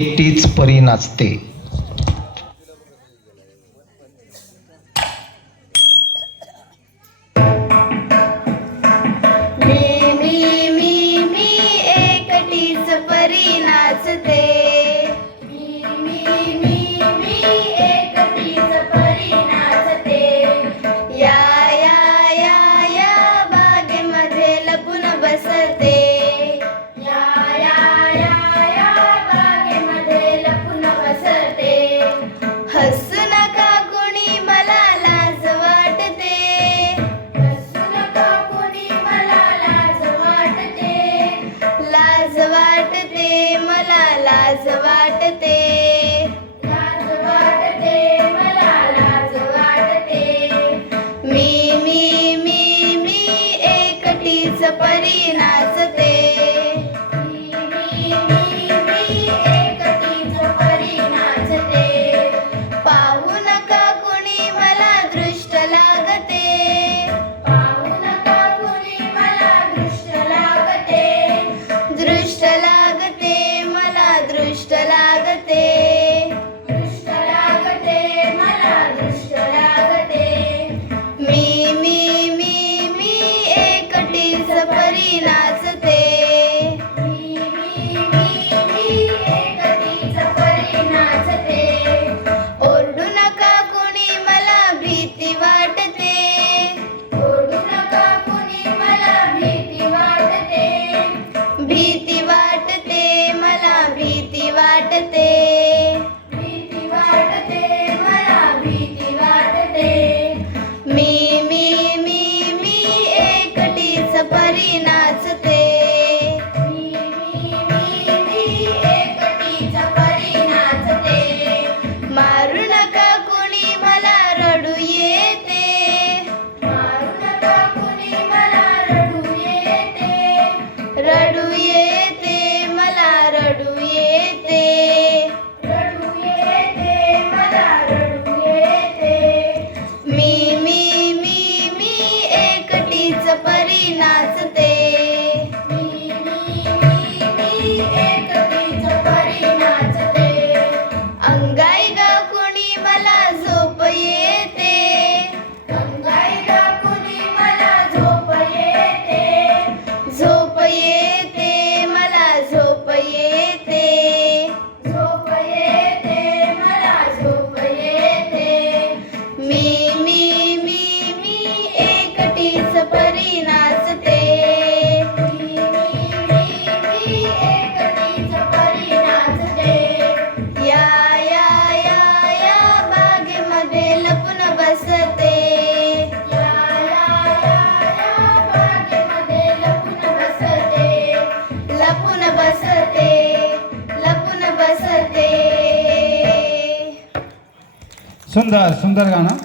एकटीच परी नाचते. एकटीच परी नाचते. एकटीच परी नाचते. या या या या बागेमध्ये लपून बसते. या या या या बागेमध्ये लपून बसते. हसू नका कुणी मला लाज वाटते. हसू नका कुणी मला लाज वाटते. लाज वाटते मला लाज वाटते. लाज वाटते मला लाज वाटते. मी एकटीच परी नाचते. एकटीच परी नाचते. पाहू नका कुणी मला दृष्ट लागते. पाहू नका कुणी मला दृष्ट लागते. दृष्ट लागते मला दृष्ट लागते. दृष्ट लागते मला दृष्ट लागते. मी एकटीच परी नाचते. एकटीच परी नाचते. ओरडू नका कुणी मला भीती वाटते. ओरडू नका कुणी मला भीती वाटते. भीती वाटते मला भीती वाटते. भीती वाटते मला भीती वाटते. मी एकटीच परी नाचते. एकटीच परी नाचते. मारू नका कुणी मला रडू येते. मारू नका कुणी मला रडू येते. रडू येते मला रडू येते. रडू येते मला रडू येते. मी एकटीच परी नाचते. एकटीच परी नाचते. अंगाई गा कुणी मला झोप येते. अंगाई गा कुणी मला झोप येते. झोप येते मला झोप येते. झोप येते मला झोप येते. मी एकटीच परी नाचते. एकटीच परी नाचते. या या या या बागेमध्ये लपून बसते. या या या बागेमध्ये लपून बसते. लपून बसते. लपून बसते. सुंदर सुंदर गाणं.